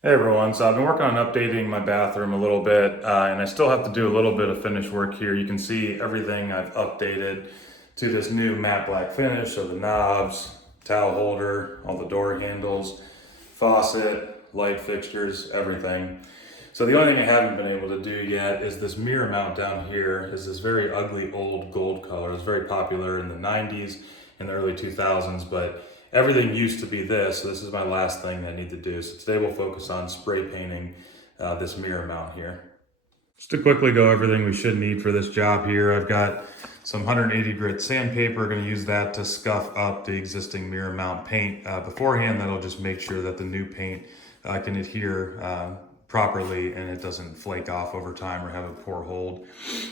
Hey everyone, so I've been working on updating my bathroom a little bit, and I still have to do a little bit of finish work here. You can see everything I've updated to this new matte black finish, so the knobs, towel holder, all the door handles, faucet, light fixtures, everything. So the only thing I haven't been able to do yet is this mirror mount down here is this very ugly old gold color. It was very popular in the 90s and the early 2000s, but everything used to be this. So this is my last thing I need to do. So today we'll focus on spray painting this mirror mount here. Just to quickly go everything we should need for this job here, I've got some 180 grit sandpaper. Going to use that to scuff up the existing mirror mount paint beforehand. That'll just make sure that the new paint can adhere properly and it doesn't flake off over time or have a poor hold.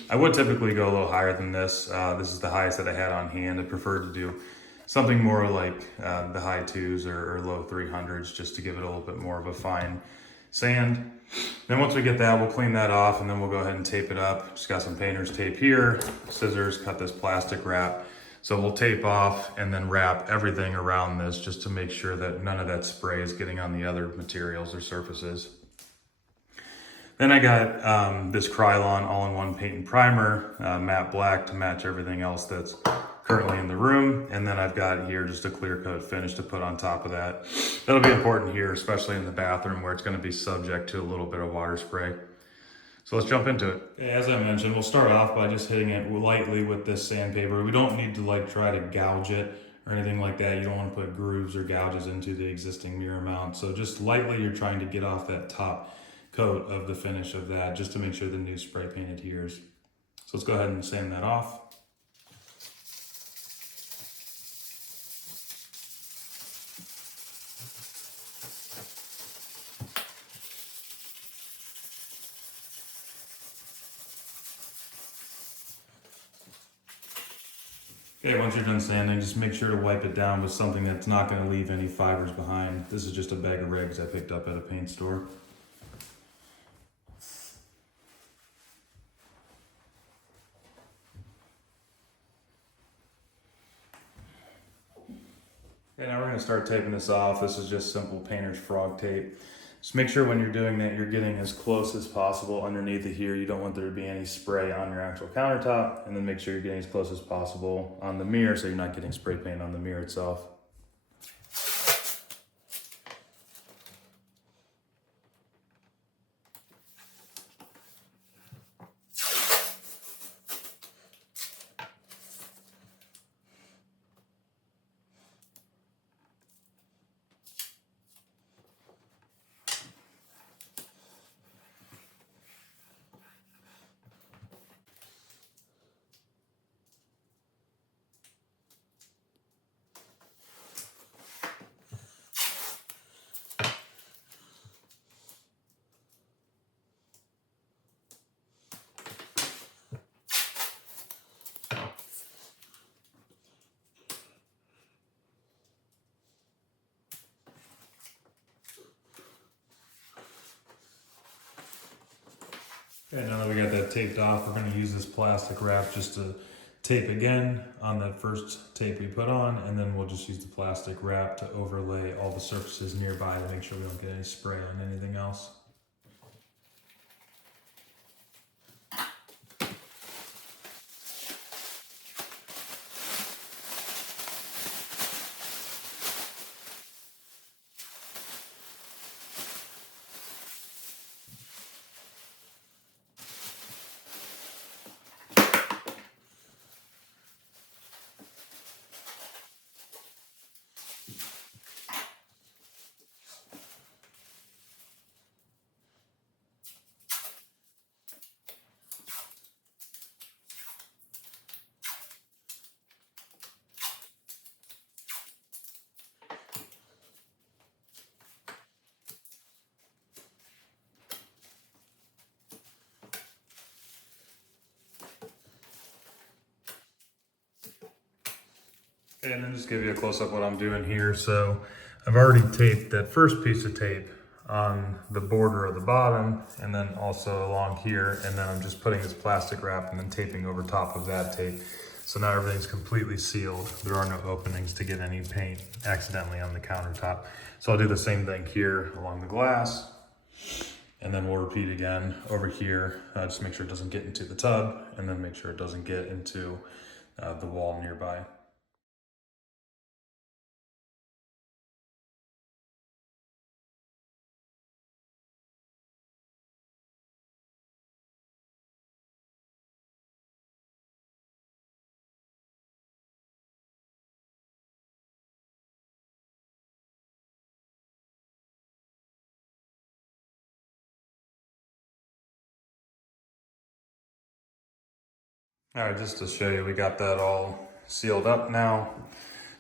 I would typically go a little higher than this. This is the highest that I had on hand. I prefer to do something more like the high twos or low 300s just to give it a little bit more of a fine sand. Then once we get that, we'll clean that off and then we'll go ahead and tape it up. Just got some painter's tape here, scissors, cut this plastic wrap. So we'll tape off and then wrap everything around this just to make sure that none of that spray is getting on the other materials or surfaces. Then I got this Krylon all-in-one paint and primer, matte black to match everything else that's currently in the room. And then I've got here just a clear coat finish to put on top of that. That'll be important here, especially in the bathroom where it's going to be subject to a little bit of water spray. So let's jump into it. Okay, as I mentioned, we'll start off by just hitting it lightly with this sandpaper. We don't need to try to gouge it or anything like that. You don't want to put grooves or gouges into the existing mirror mount. So just lightly, you're trying to get off that top coat of the finish of that just to make sure the new spray paint adheres. So let's go ahead and sand that off. Okay, once you're done sanding, just make sure to wipe it down with something that's not going to leave any fibers behind. This is just a bag of rigs I picked up at a paint store. Okay, now we're going to start taping this off. This is just simple painter's frog tape. Just make sure when you're doing that, you're getting as close as possible underneath it here. You don't want there to be any spray on your actual countertop. And then make sure you're getting as close as possible on the mirror so you're not getting spray paint on the mirror itself. Okay, now that we got that taped off, we're going to use this plastic wrap just to tape again on that first tape we put on, and then we'll just use the plastic wrap to overlay all the surfaces nearby to make sure we don't get any spray on anything else. Okay, and then just give you a close-up what I'm doing here. So I've already taped that first piece of tape on the border of the bottom and then also along here, and then I'm just putting this plastic wrap and then taping over top of that tape. So now everything's completely sealed. There are no openings to get any paint accidentally on the countertop. So I'll do the same thing here along the glass, And then we'll repeat again over here, just make sure it doesn't get into the tub, and then make sure it doesn't get into the wall nearby. All right, just to show you, we got that all sealed up now.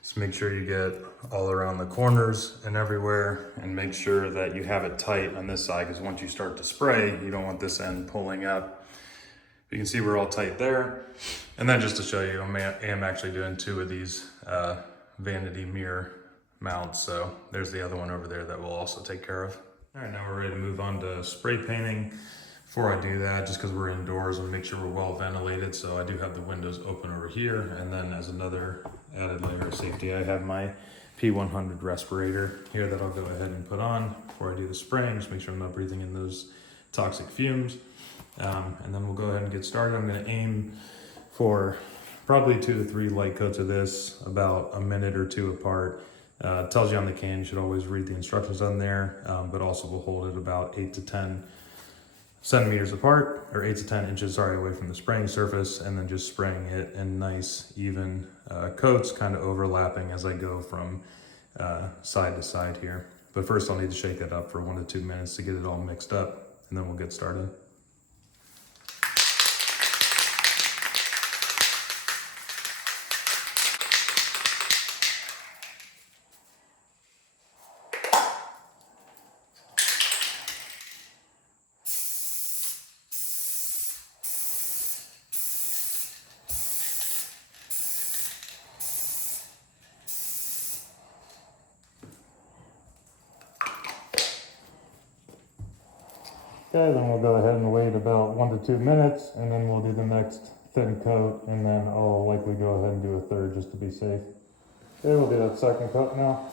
Just make sure you get all around the corners and everywhere, and make sure that you have it tight on this side, because once you start to spray, you don't want this end pulling up. You can see we're all tight there. And then just to show you, I am actually doing 2 of these Vanity mirror mounts. So there's the other one over there that we'll also take care of. All right, now we're ready to move on to spray painting. Before I do that, just because we're indoors, and make sure we're well ventilated, so I do have the windows open over here. And then as another added layer of safety, I have my P100 respirator here that I'll go ahead and put on before I do the spraying, just make sure I'm not breathing in those toxic fumes. And then we'll go ahead and get started. I'm gonna aim for probably 2 to 3 light coats of this, about a minute or 2 apart. It tells you on the can, you should always read the instructions on there, but also we'll hold it about 8 to 10 centimeters apart, or 8 to 10 inches, sorry, away from the spraying surface, and then just spraying it in nice, even coats, kind of overlapping as I go from side to side here. But first I'll need to shake it up for 1 to 2 minutes to get it all mixed up, and then we'll get started. Okay, then we'll go ahead and wait about 1 to 2 minutes, and then we'll do the next thin coat, and then I'll likely go ahead and do a third just to be safe. Okay, we'll do that second coat now.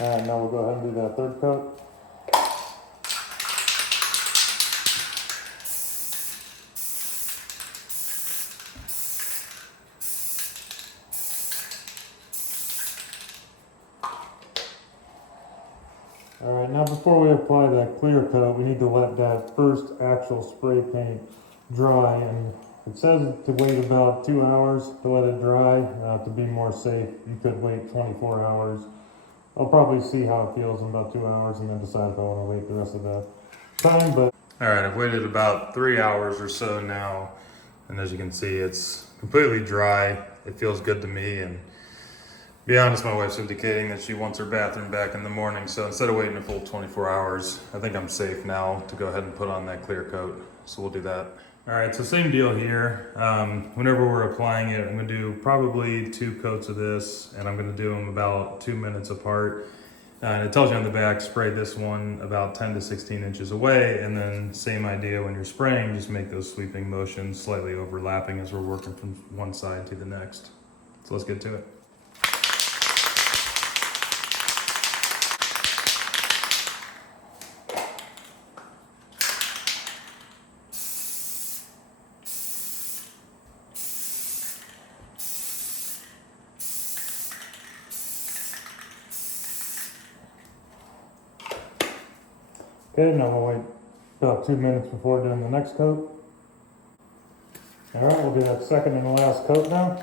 All right, now we'll go ahead and do that third coat. All right, now before we apply that clear coat, we need to let that first actual spray paint dry. And it says to wait about 2 hours to let it dry. To be more safe, you could wait 24 hours. I'll probably see how it feels in about 2 hours and then decide if I want to wait the rest of the time. But all right, I've waited about 3 hours or so now, and as you can see, it's completely dry. It feels good to me, and to be honest, my wife's indicating that she wants her bathroom back in the morning, so instead of waiting a full 24 hours, I think I'm safe now to go ahead and put on that clear coat. So we'll do that. All right, so same deal here. Whenever we're applying it, I'm gonna do probably 2 coats of this, and I'm gonna do them about 2 minutes apart. And it tells you on the back, spray this one about 10 to 16 inches away, and then same idea when you're spraying, just make those sweeping motions slightly overlapping as we're working from one side to the next. So let's get to it. Okay, now we'll wait about 2 minutes before doing the next coat. All right, we'll do that second and last coat now.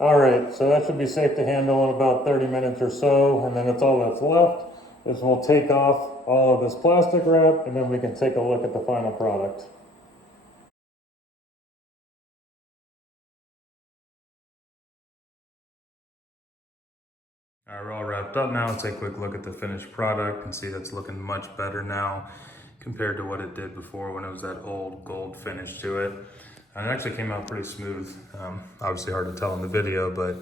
All right, so that should be safe to handle in about 30 minutes or so, and then that's all that's left. Is we'll take off all of this plastic wrap, and then we can take a look at the final product. All right, we're all wrapped up now. Let's take a quick look at the finished product. You can see that's looking much better now compared to what it did before when it was that old gold finish to it. And it actually came out pretty smooth. Obviously hard to tell in the video, but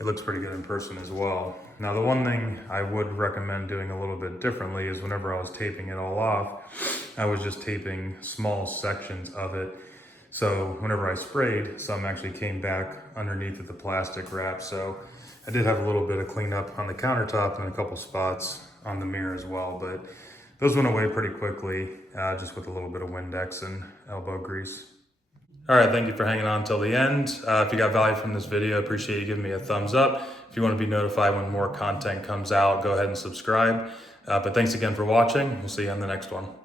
it looks pretty good in person as well. Now, the one thing I would recommend doing a little bit differently is whenever I was taping it all off, I was just taping small sections of it. So whenever I sprayed, some actually came back underneath of the plastic wrap. So I did have a little bit of cleanup on the countertop and a couple spots on the mirror as well, but those went away pretty quickly, just with a little bit of Windex and elbow grease. All right, thank you for hanging on till the end. If you got value from this video, I appreciate you giving me a thumbs up. If you want to be notified when more content comes out, go ahead and subscribe. But thanks again for watching. We'll see you on the next one.